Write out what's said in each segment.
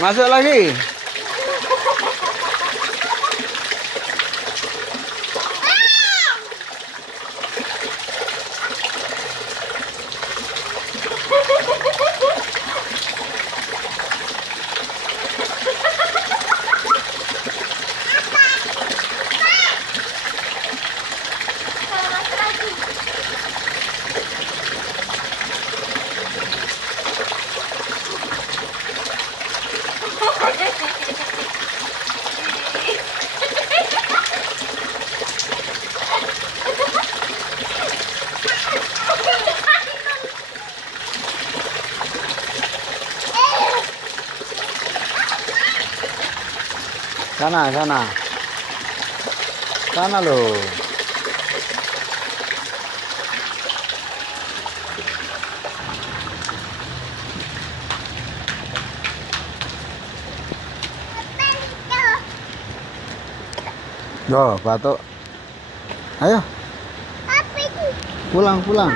Masuk lagi. Sana, sana. Sana loh. Yo, batuk. Ayo. Pulang, pulang.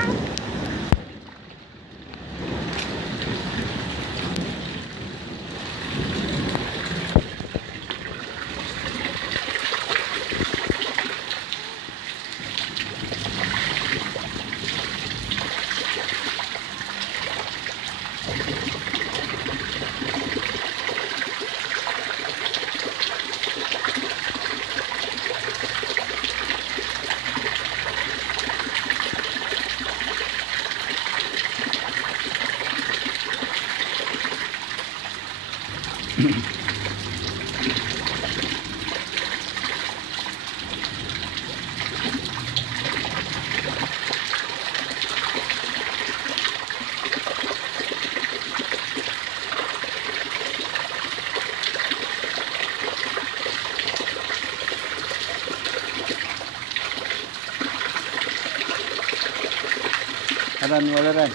Ren, boleh Ren.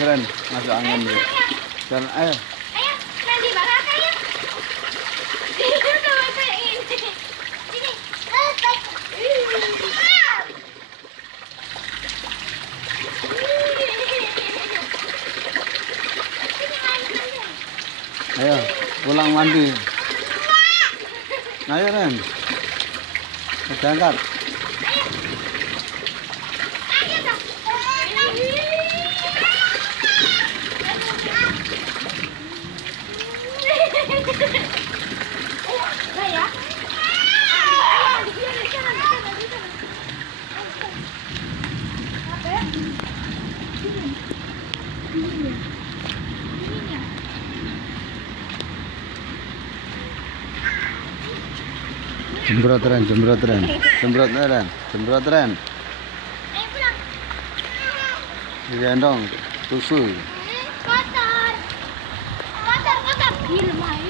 Ren, masuk angin dulu. Jalan, ayo. Ayo, Randy barang ayo. Itu sama kayak ini. Sini. Ayo, pulang mandi. Ayo Ren. Berangkat. Jembrot Ren, jembrot Ren. Jembrot Ren, jembrot Ren. Ayo pulang. Digendong, susu. Kotor. Kotor, kotor. Di lemari.